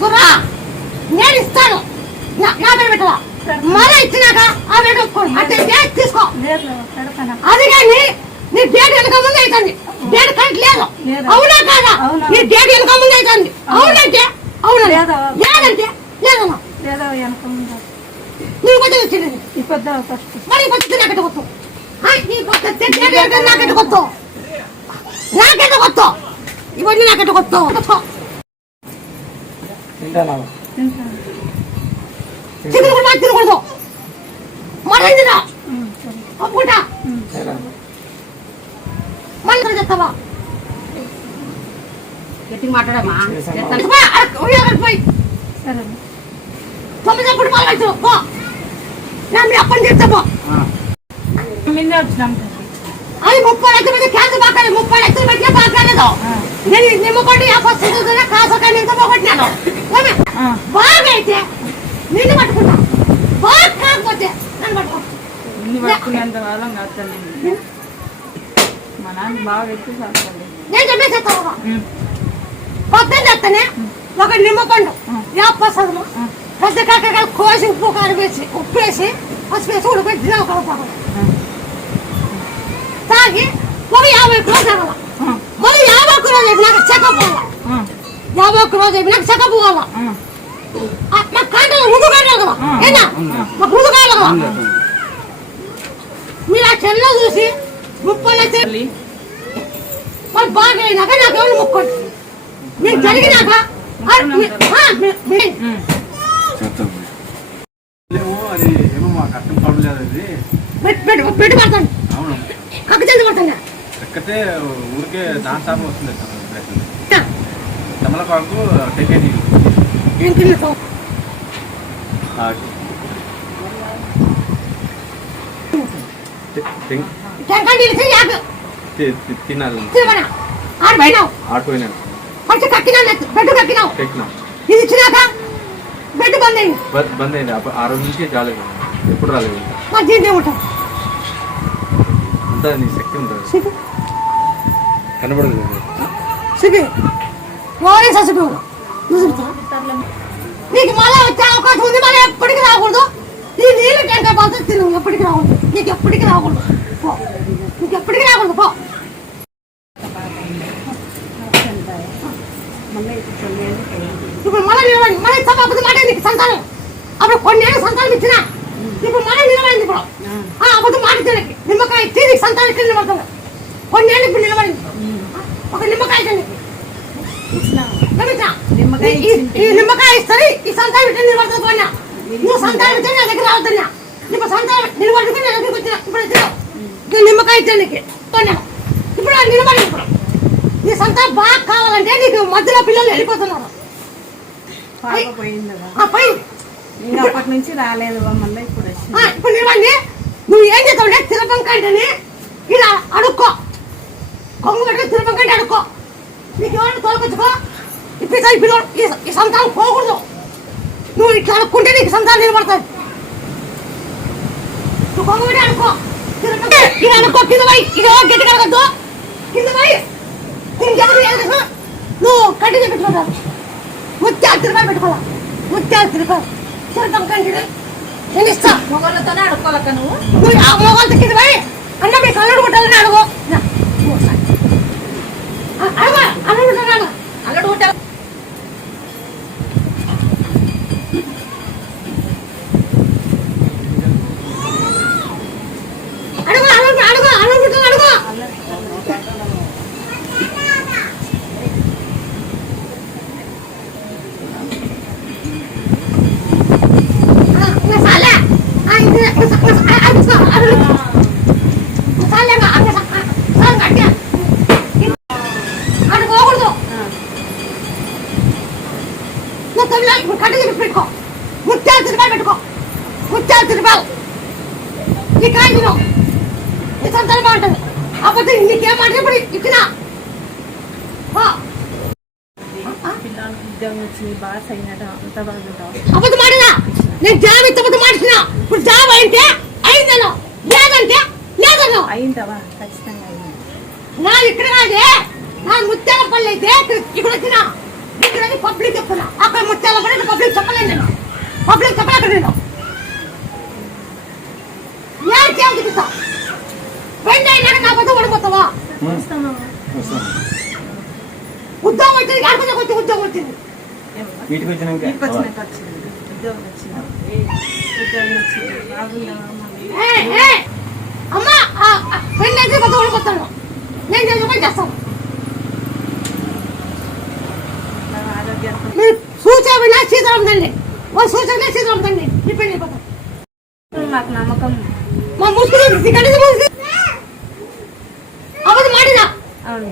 కుర్రా నేను ఇస్తాను. నా నా పేరు మళ్ళీ ఇచ్చినాక ఆ ఒప్పుకోను అంటే డేట్ తీసుకో. అది కానీ నీ డేట్ వెనక ముందు అవుతుంది. డేట్ కరెక్ట్ లేదు. అవునా కాదా. నీ డేట్ వెనక ముందు అవుతుంది. అవునంటే? అవునా? లేదు. లేదంటే? లేదమ్మా. నీకు వచ్చి వచ్చింది మరి వచ్చి నాకెట్టు కొత్త నీ కొత్త డేట్ నాకెట్టు కొత్త ఇవన్నీ నాకెట్టు కొత్త తింటానా చికెన్ కూడా తినకూడదు మరి తినా ఒప్పుకుంటా మళ్ళీ చెప్తావా గట్టిగా మాట్లాడమ్మా తొమ్మిది అప్పుడు పాలు పో నా మీ అప్పని చెప్తా అది ముప్పై లక్షలు క్యాన్సర్ బాగాలి ముప్పై లక్షలు పెట్టినా బాగాలేదు నేను నిమ్మకొండి ఆ కాసు కానీ పోగొట్టినాను ఏమి? ఆ. బాగా అయితే నిన్ను పట్టుకుంటా బాగా ఇన్ని పట్టుకునేంత కాలం కాదు తల్లి మా నాన్న బాగా ఎక్కువ చేస్తాడు. నేను చెప్తానే ఒక నిమ్మపండు యాప చదువు పెద్ద కాకరకాయలు కోసి ఉప్పు కారం వేసి ఉప్పు వేసి పసుపు వేసి ఉడిపెట్టి తినగలుగుతాను తాగి ఒక యాభై కిలో తాగాల మరి యాభై ఒక్క రోజు అయిపోయినాక చెకప్ పోవాల యాభై ఒక్క రోజు అయిపోయినాక చెకప్ పోవాల ఆ, మాకు కాంటలో ముందు కదా ఏందా మాకు ముందు కదా మీరు ఆ చెల్లో చూసి ముప్పై లక్షలు మరి బాగా అయినాక నాకు ఎవరు ముక్కోండి మీరు జరిగినాక అది ఏమో పెట్టి పడతాను అవును కక్క చేసి పడతాను ఊరికే దాని సాపం వస్తుంది తమలపాకు తినాలి ఆడిపోయినా? మంచి కక్కినా బెడ్ కక్కినావు. టెక్నా ఇది ఇచ్చినాక బెడ్ బంద్ అయింది. బంద్ అయింది. ఆ రోజు నుంచి రాలేదు. ఎప్పుడు రాలేదు? దీన్ని ఏమంటావు అంతా నీ శక్తి ఉంటుంది కనబడదు సిగ్గు ఎవరే ససిగ్గు నువ్వు చెప్తావా? నీకు మళ్ళా వచ్చే అవకాశం ఉంది మళ్ళీ ఎప్పటికీ రాకూడదు నీ నీళ్ళు టెంకాయ పాలతో తిను ఎప్పటికీ రాకూడదు నీకు ఎప్పటికీ రాకూడదు పో నీకు ఎప్పటికీ రాకూడదు పో ఇప్పుడు మళ్ళీ నిలబడి మళ్ళీ సభాపతి మాట నీకు సంతానం అప్పుడు కొన్నేళ్ళు సంతానం ఇచ్చిన ఇప్పుడు మళ్ళీ నిలబడింది ఇప్పుడు ఆ అబద్ధం మాట తినకి నిమ్మకాయ ఇచ్చి నీకు సంతానం ఇచ్చి నిలబడుతుంది కొన్నేళ్ళు ఇప్పుడు నిలబడింది ఒక నిమ్మకాయ తిని నిమ్మకాయ ఇస్తుంది. ఈ సంతానం ఇచ్చి నిలబడుతుంది పోయినా. నువ్వు సంతానం ఇచ్చి నా దగ్గర రావద్దన్నా. ఇప్పుడు సంతానం నిలబడుతుంది నా దగ్గరికి వచ్చిన. ఇప్పుడు వచ్చినావు ఈ నిమ్మకాయ ఇచ్చాను నీకు. పోయినా. ఇప్పుడు ఆ నిలబడి ఇప్పుడు. నీ సంతానం బాగా కావాలంటే నీకు మధ్యలో పిల్లలు వెళ్ళిపోతున్నారు. అప్పటి నుంచి రాలేదు మళ్ళీ ఇప్పుడు ఇప్పుడు నువ్వు ఏం చేస్తావు తిరపంకంటని ఇలా అడుక్కో. కొంగు పెట్టి తిరపంకంటే అడుక్కో. నీకు ఎవరైనా తోలుకొచ్చుకో. ఇప్పుడు ఈ సంతానం పోకూడదు. నువ్వు ఇట్లా అడుక్కుంటే నీకు సంతానం నిలబడతాయి. నువ్వు కొంగు పెట్టి అడుక్కో తిరపంక ఇలా అడుక్కో కింద పోయి ఇది గట్టి కడగద్దు కింద పోయి? నువ్వు కట్టి పెట్టుకుంటారు ముత్యాలు తిరగాలి పెట్టుకోవాలా ముత్యాలు తిరగాలి తిరపంకంటే నేను ఇస్తా. మొగళ్ళతోనే అడుక్కోలేక నువ్వు. నువ్వు ఆ మొగలు కింద పోయి అన్న మీ కళ్ళడు కొట్టాలని అడుగు. నా, నువ్వు ఒకసారి. ఆ, అడుగు అల్లుడు కొట్టాలి అల్లడు ఉంటా అడుగు అల్లుడు అడుగు అల్లుడు కొట్టాలి అడుగు ఆ, ఇంకా చాలే. ఆ, ఇంకా, ఇంకా, ఇంకా, ఆ, ఆ, ఇంకా, అల్లుడు. ఇంకా చాలే, ఇంకా, ఇంకా, ఆ, చాలు, గట్టిగా. అటు పోకూడదు నువ్వు తొమ్మిది ఇప్పుడు కట్టు తిరిగి పెట్టుకో ముత్యాలు తిరగాలి పెట్టుకో ముత్యాలు తిరగాలి నీ కాయ నీ సంతానం బాగుంటుంది అప్పుడు నీకేం మాట ఇప్పుడు ఇచ్చిన? పిల్లలకి ఉద్యోగం వచ్చింది అబద్ధం మాడినా నేను జాబ్ ఇచ్చబద్దు మాడినా ఇప్పుడు జాబ్ అయితే అయిందను? లేదంటే లేదను? అయిందవా ఖచ్చితంగా నా ఇక్కడ కాదే. నా ముత్యాల పళ్ళు అయితే ఇక్కడ- ఇక్కడ వచ్చిన ఇక్కడ పబ్లిక్ చెప్తున్నా అక్కడ ముత్యాల నేను. ఏం చేస్తా పెళ్ళి అయినాక నా ఉద్యోగం వచ్చింది కాకపోతే ఉద్యోగం వచ్చింది. వీటికి వచ్చినాక ఏ, అమ్మా పెళ్ళి అయితే పొద్దు ఓడిపోతాను. నేను చేసిన పని చేస్తాను. మీరు సూచన వినా సీతారాం తండ్రి. సూచన సీతారాం నాకు నమ్మకం మా ముసుగు కలిసి ముసుగు అబద్ధం మాడినా అవును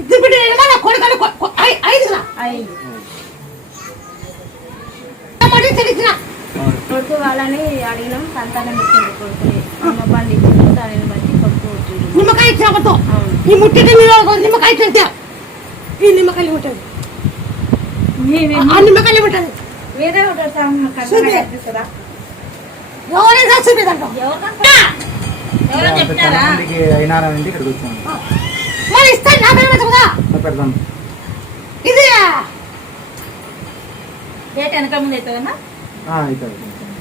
ఇద్దరు బిడ్డ నా కొడుకని ఐదురా అయి మాట తెలిసిన కొడుకు వాళ్ళని అడిగినాం సంతానం ఇచ్చింది కొడుకుని అమ్మ బండి ఇచ్చింది దానిని బట్టి కొడుకు వచ్చింది నిమ్మకాయ ఇచ్చిన అబద్ధం అవును ఈ ముట్టికి నిమ్మకాయ తింటే ఈ నిమ్మకాయలు ఉంటుంది మేమే ఆ నిమ్మకాయలు ఉంటుంది వేరే ఒకటి సార్ చూపి. కనిపిస్తుందా ఎవరైనా చూపిదంటాం ఎవరో చెప్తారా? మందికి అయినారండి ఇక్కడికి వచ్చాను మరి ఇస్తాను నా పేరు మీద కదా పెడతాను ఇది డేట్ వెనక ముందు అవుతుందమ్మా? అవుతుంది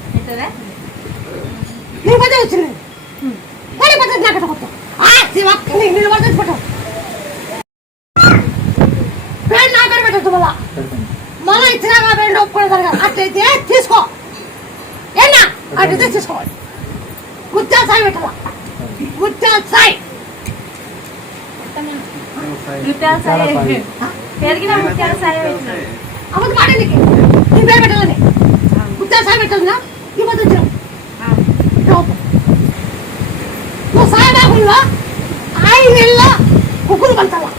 అవుతుందా. నీ పదే వచ్చింది. కానీ పద్ధతి నాకు కొత్త ఆ శివ నేను పద్ధతి పేరు నా పేరు పెట్టద్దు మళ్ళా. ఇచ్చినా నా పేరు ఒప్పుకోలేదు అట్లయితే తీసుకో. ఏనా అట్లయితే తీసుకోవాలి ముత్యాల సాయి పెట్టాలా ముత్యాల సాయి. ముత్యాల సాయి. పెరిగిన ముత్యాల సాయి వచ్చినాడు అబద్ధం మాట నీకు నీ పేరు పెట్టాలని. ముత్యాల సాయి పెట్టాలన్నా ఈ పద్ధతి వచ్చిన నువ్వు సాయిబాబుల్లో ఐదు నెలల్లో కుక్కులు పంచాలా?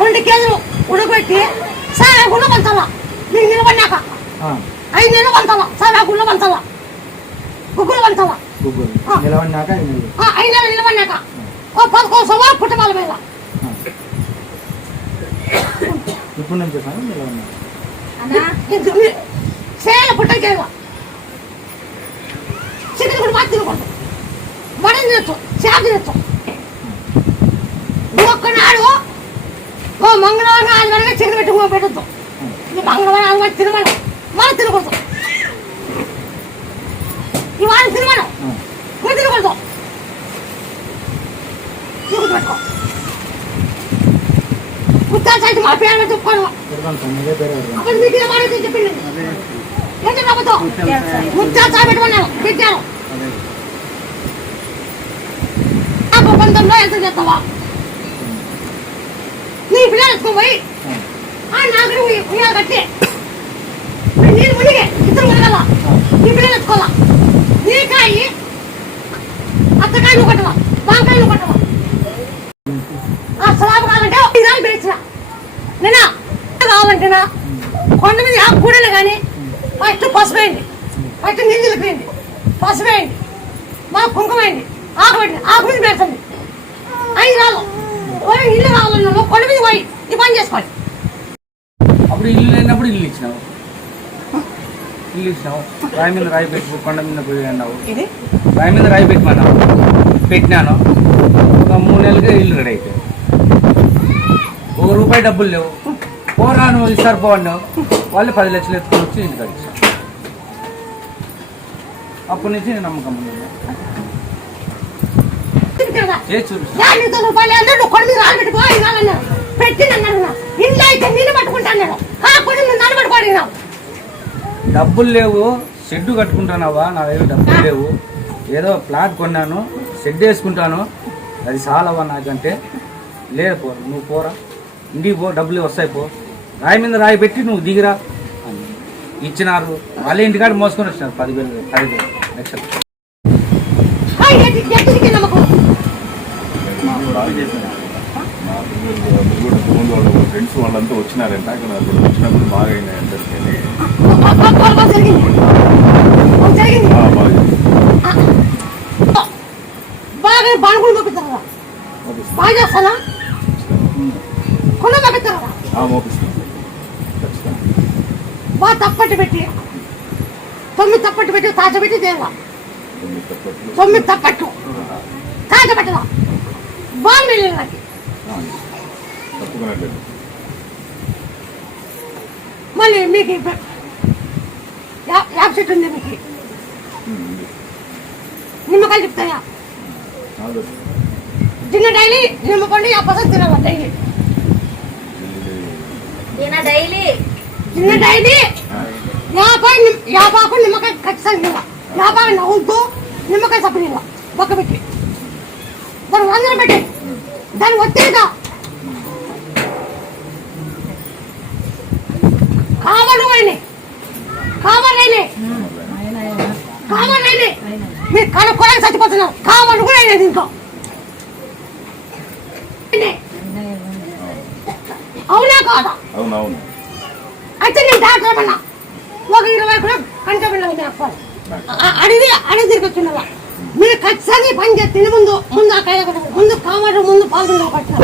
రెండు కేజీలు ఉడకబెట్టి సాయిబాబుల్లో పంచాలా? నీకు నిలబడినాక. ఐదు నెలలు పంచాలా? సాయిబాబుల్లో పంచాలా? కుక్కులు పంచాలా గూగుల్ నిలబడినాక ఐదు నెలలు. ఆ, ఐదు నెలలు నిలబడినాక. ఓ పదకొండు సవా పుట్టబాల మీద. ఆ. ఇప్పుడు నుంచి సార్ నిలబడినాక. అన్నా సేల పుట్ట చేయగా చికెన్ కూడా బాగా తినకూడదు. మటన్ తినచ్చు చేప తినచ్చు. ఒక్కనాడు ఓ మంగళవారం ఆదివారంగా చికెన్ పెట్టి పెట్టద్దు. మంగళవారం ఆదివారం తినమను. మనం తినకూడదు. నువ్వు తినకూడదు చికెన్ పెట్టుకో ముత్తాలు సైతం మా పేరు చెప్పుకోను పేరు అప్పుడు మీకు ఇలా మాట చెప్పింది. ఏంటి నమ్మతో ముత్యాలు సాగబెట్టుకున్నాను పెట్టాను. ఆ ప్రపంచంలో ఎంత చేస్తావా? నీ పిల్లలు ఎత్తుకోపోయి ఆ. నాగరి ఉయ్యాలు కట్టి నీళ్ళు మునిగి ఇద్దరు మునగల నీ పిల్లలు ఎత్తుకోవాలా? నీ అత్తకాయలు కొట్టవా నువ్వు కొట్టవా ఆ సలాబు కావాలంటే ఇదాలు పిలిచిన. నేనా? కావాలంటేనా? కొండ మీద ఆ కూడలు కానీ ఫస్ట్ పసుపు వేయండి. ఫస్ట్ నీళ్ళు వేయండి పసుపు వేయండి. మా కుంకుమ వేయండి. ఆకు పెట్టండి. ఆకు మీద పెడుతుంది ఐదు రాదు ఓయ్ ఇల్లు కావాలన్నా కొండ మీద పోయి ఈ పని చేసుకోండి అప్పుడు ఇల్లు లేనప్పుడు ఇల్లు ఇచ్చినావు? ఇల్లు ఇచ్చినావు రాయి మీద రాయి పెట్టి కొండ మీద పోయి అన్నావు. ఇది? రాయి మీద రాయి పెట్టమన్నావు పెట్టినాను. ఒక మూడు నెలలకే ఇల్లు రెడీ అయిపోయింది ఒక రూపాయి డబ్బులు లేవు. పోరా నువ్వు ఇస్తారు పోవన్నావు వాళ్ళు పది లక్షలు ఎత్తుకొని వచ్చి ఇంటికి ఇచ్చాను అప్పటి నుంచి నేను నమ్మకం రాళ్ళు అన్నాడు పెట్టి ఇంట్లో అయితే నిన్ను పట్టుకుంటాను నేను ఆ నన్ను పట్టుకోడినావు డబ్బులు లేవు షెడ్ కట్టుకుంటున్నావా? నా దగ్గర డబ్బులు లేవు. ఏదో ప్లాట్ కొన్నాను షెడ్ వేసుకుంటాను. అది చాలవా నాకంటే? లేదు పో నువ్వు పోరా. ఇంటికి పో డబ్బులు వస్తాయి పో. రాయి మీద రాయి పెట్టి నువ్వు దిగిరా అని ఇచ్చినారు. వాళ్ళే ఇంటికాడ మోసుకొని వచ్చినారు. పదివేలు పదివేలు లక్షలు. ఎట్టికి నమ్మకం ఫ్రెండ్స్ వాళ్ళంతా వచ్చినారంట. అక్కడ అక్కడ వచ్చినప్పుడు బాగా అయినాయి అందరికీ తప్పట్టు పెట్టి. తొమ్మిది తప్పట్టు పెట్టి తాజ పెట్టి తేవా తొమ్మిది తప్పట్టు తాజ పెట్టదా బాగా వెళ్ళినకి ఆ, తప్పుకున్నట్లేదు మళ్ళీ మీకు ఇప్ప- యా- యాప చెట్టు ఉంది మీకు నిమ్మకాయలు చెప్తాయా తిన్న డైలీ నిమ్మపండు యాపసం తినాలి డైలీ ఈయన డైలీ తిన్న డైలీ యాభై నిమ్- యాపాకు నిమ్మకాయ ఖచ్చితంగా తినాలి యాభై నవ్వుతూ నిమ్మకాయ సప్పు తినాలి పక్క పెట్టి దాన్ని వందలు పెట్టి దాన్ని ఒత్తిడిగా కావాలి అయినాయి కావాలి అయినాయి కావాలి అయినాయి మీరు కనుక్కోలేక చచ్చిపోతున్నారు కావాలి కూడా దీంట్లో. అయినాయి. అవునా కాదా? అవునవును. అయితే నేను డాక్టర్ అన్నా ఒక ఇరవై కూడా చెప్పాలి అడిగి అడిగి తిరిగి మీరు ఖచ్చితంగా పని చేస్తే ముందు ముందు ఆ. ముందు కామరు ముందు పాల్గొండ పట్టిన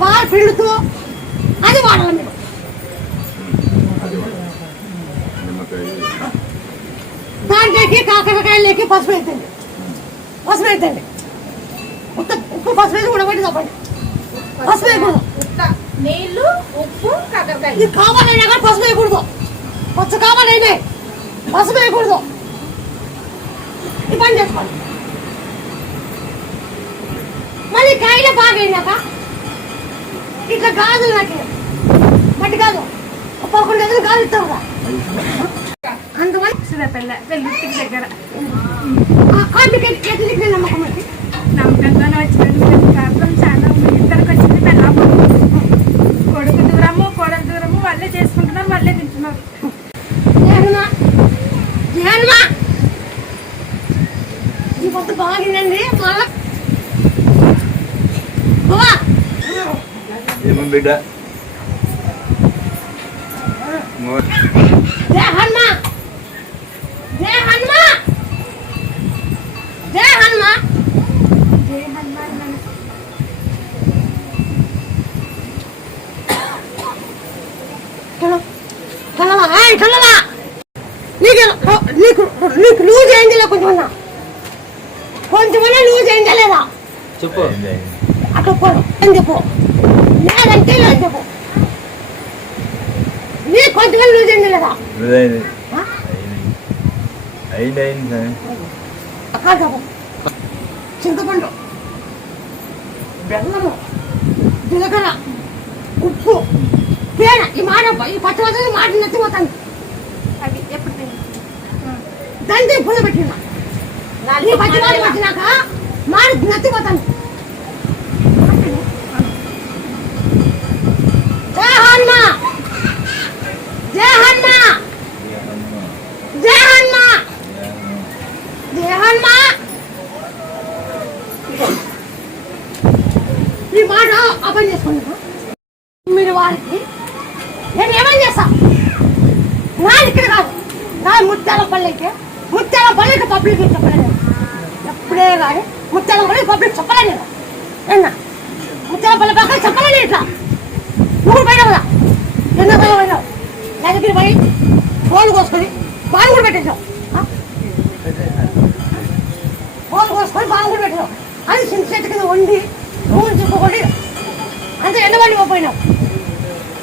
పాలు పిండుతూ అది వాడాలి దాంట్లోకి కాకరకాయలకి పసుపు వేద్దండి పసుపు వేద్దండి ఉత్త ఉప్పు పసుపు వేసి ఉడబట్టి తప్పండి పసుపు వేయకూడదు నీళ్ళు ఉప్పు కాకరకాయ ఇది కావాలైనా కానీ పసుపు వేయకూడదు పచ్చ కావాలైనా పసుపు వేయకూడదు ఈ పని చేసుకోండి మళ్ళీ కాయలు బాగా అయినాక ఇట్లా గాజులు నాకు మట్టి ఒక పదకొండు ఎదురు గాజు ఇస్తావు కదా అందువల్ల పెళ్ళ పెళ్ళింటికి దగ్గర. అందుకే ఎదురికి నమ్మకం ఉంది? నమ్మకంగానే వచ్చింది ప్రాబ్లం చాలా ఉంది. ఇద్దరికి వచ్చింది పెళ్ళాము. కొడుకు దూరము కోడలు దూరము వాళ్ళే చేసుకుంటున్నారు వాళ్ళే తింటున్నారు. బాగిందండి మళ్ళా బావా ఏమో బిడ్డ? జయ హనుమా! జయ హనుమా! జయ హనుమా చలో చల్లవా ఏయ్ చల్లవా నీకు నీకు నీకు లూజ్ లేదా కొంచెమన్నా. కొంచెమన్నా లూజ్ అయిందా లేదా? చెప్పు. అటు పోడు అని చెప్పు? లేదంటే లేదు చెప్పు? నీకు కొంచెం లూజ్ అయింది లేదా? ఆ? అయింది చింతపండు బెల్లము జీలకర్ర ఉప్పు తేనె ఈ మాట ఈ పచ్చవచ్చిన మాట నెత్తిపోతాను అది ఎప్పుడు? దంతి పుల్ల పెట్టిన ఈ పచ్చివాడి వచ్చినాక మాట నెత్తిపోతాను జయ హనుమా జయ హనుమా జయ హనుమా జయ హనుమా ఈ మాట అపని చేసుకున్నా మీరు వారికి నేను ఏమని చేస్తా నా ఇక్కడ కాదు నా ముత్యాల పల్లెకి ముత్యాల పల్లెకి పబ్లిక్ చెప్పలేదు ఎప్పుడే కానీ ముత్యాల కూడా పబ్లిక్ చెప్పలేదు నేను. ఎన్న ముత్యాల పల్లె పక్కన చెప్పలేదు ఇట్లా. నువ్వు బయట కదా? ఎన్నో పల్లె పోయినావు? నా దగ్గర పోయి ఫోన్ కోసుకొని పాలు కూడా పెట్టేసావు ఫోన్ కోసుకొని పాలు కూడా పెట్టేసావు అది చింత చెట్టు కింద వండి నువ్వు చుట్టుకొని అంత ఎండబండి పోయినావు.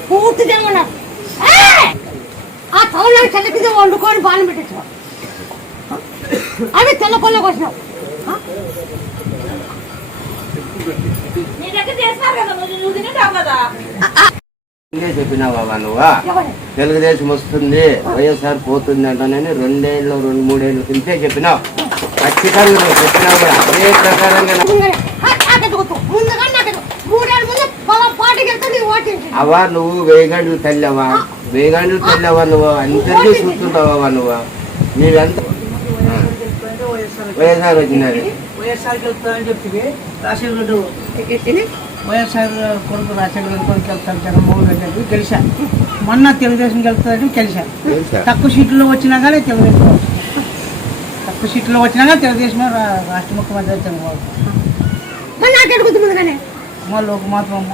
పూర్తి తినమన్నారు ఆ తవలో చెట్ల కింద వండుకొని బాణం పెట్టేసావు అవి తెల్ల పొల్లోకి వచ్చినావు ఆ? నీ దగ్గర చేస్తున్నారు కదా నువ్వు? తెలుగుదేశం వస్తుంది వైఎస్ఆర్ పోతుంది అంటానని రెండేళ్ళు రెండు మూడేళ్ళు కిందే చెప్పినావు. ఖచ్చితంగా నువ్వు చెప్పినావు కూడా. అదే ప్రకారంగా అవా నువ్వు వేగండ్లు తల్లవా? వేగండ్లు తల్లవా నువ్వు? అందరికీ చూస్తుంటావా నువ్వు? నీవెంత వైఎస్ఆర్ వచ్చినది వైఎస్ఆర్ గెలుపుతానని చెప్తే రాజశేఖరుడు వైఎస్ఆర్ కొడుకు రాజశేఖర కొడుకు వెళ్తాను జగన్మోహన్ రెడ్డి అని గెలిచా మొన్న తెలుగుదేశం గెలుపుతానని గెలిచా తెలుసా? తక్కువ సీట్లలో వచ్చినా కానీ తెలుగుదేశం. తక్కువ సీట్లో వచ్చినా కానీ తెలుగుదేశం రాష్ట్ర ముఖ్యమంత్రి చంద్రబాబు అమ్మ లోకమాత్రం అమ్మ